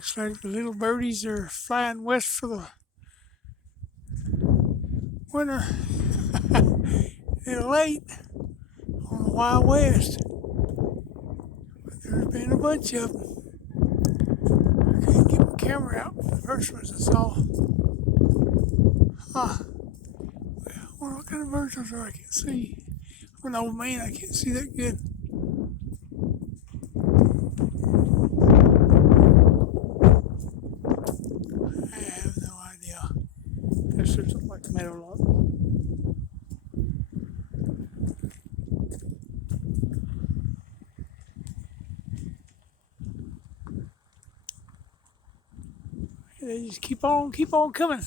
Looks like the little birdies are flying west for the winter. They're late on the Wild West. There's been a bunch of them. I can't get my camera out for the first ones I saw. Huh. I wonder what kind of birds those are. I can't see. I'm an old man. I can't see that good. I have no idea. This looks like a meadowlark. They just keep on coming.